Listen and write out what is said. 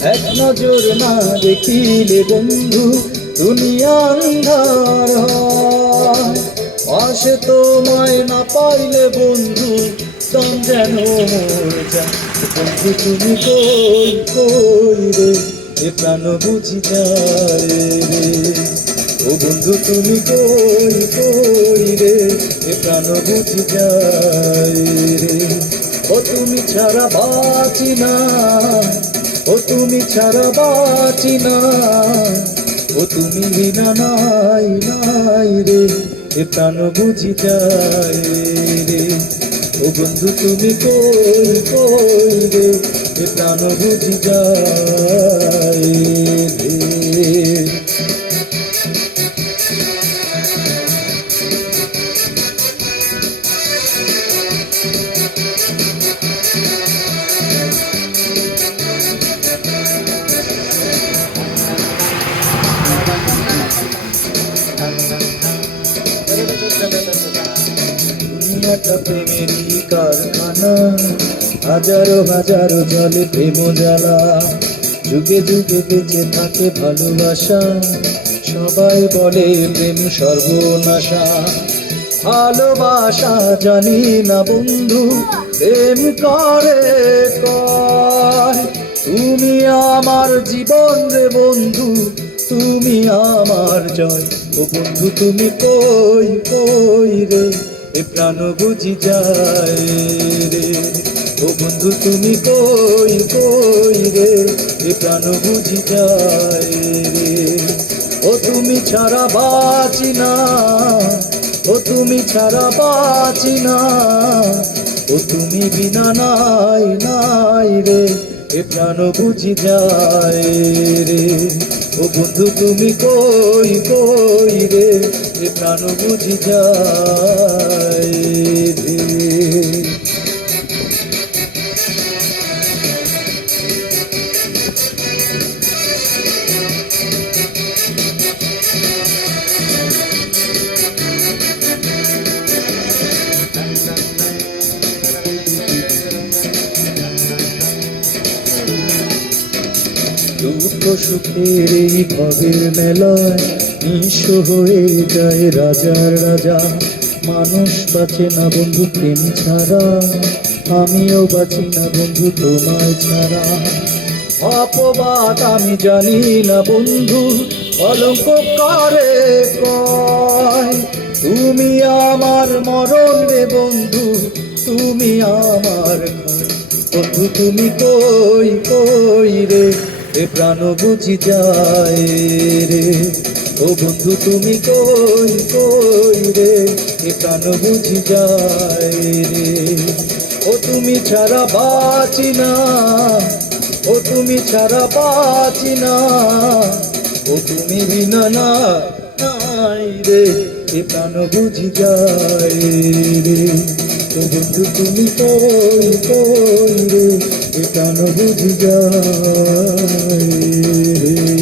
এক নজর না দেখিলে বন্ধু দুনিয়া আন্ধার হয়। পাশে তোমায় না পাইলে বন্ধু দম যেন মর যায়। বন্ধু তুমি কই কই রে, এ প্রাণ বুঝি যায় রে। ও বন্ধু তুমি কই কই রে, এ প্রাণ বুঝি যায় রে। ও তুমি ছাড়া বাঁচি না, ও তুমি ছাড়া বাঁচি না, ও তুমি বিনা নাই নাই রে, এ প্রাণ বুঝি যায় রে। ও বন্ধু তুমি কই কই রে, এ প্রাণ বুঝি যায় রে। দুনিয়াটা প্রেমেরই কারখানা, হাজারো হাজারো জলে প্রেম জ্বালা। যুগে যুগে বেঁচে থাকে ভালোবাসা, সবাই বলে প্রেম সর্বনাশা। ভালোবাসা জানি না বন্ধু প্রেম করে কয়। তুমি আমার জীবন রে বন্ধু, তুমি আমার জয়। ও বন্ধু তুমি কই কই রে, এ প্রাণ বুঝি যায় রে। ও বন্ধু তুমি কই কই রে, এ প্রাণ বুঝি যায় রে। ও তুমি ছাড়া বাঁচি না, ও তুমি ছাড়া বাঁচি না, ও তুমি বিনা নাই নাই রে, এ প্রাণ বুঝি যায় রে। ও বন্ধু তুমি কই কই রে, এ প্রাণ বুঝি যায় রে। দুঃখ সুখের এই ভবের মেলায় নিঃস্ব হয়ে যায় রাজার রাজা। মানুষ বাঁচে না বন্ধু প্রেম ছাড়া, আমিও বাঁচি না বন্ধু তোমায় ছাড়া। অপবাদ আমি জানি না বন্ধু, কলঙ্ক কারে কয়। তুমি আমার মরণ রে বন্ধু, তুমি আমার ক্ষয়। বন্ধু তুমি কই কই রে, এ প্রাণ বুঝি যায় রে। ও বন্ধু তুমি কই কই রে, এ প্রাণ বুঝি যায় রে। ও তুমি ছাড়া বাঁচি না, ও তুমি ছাড়া বাঁচি না, ও তুমি বিনা নাই রে, এ প্রাণ বুঝি যায় রে। ও বন্ধু তুমি কই কই রে, এ প্রাণ বুঝি যায় রে।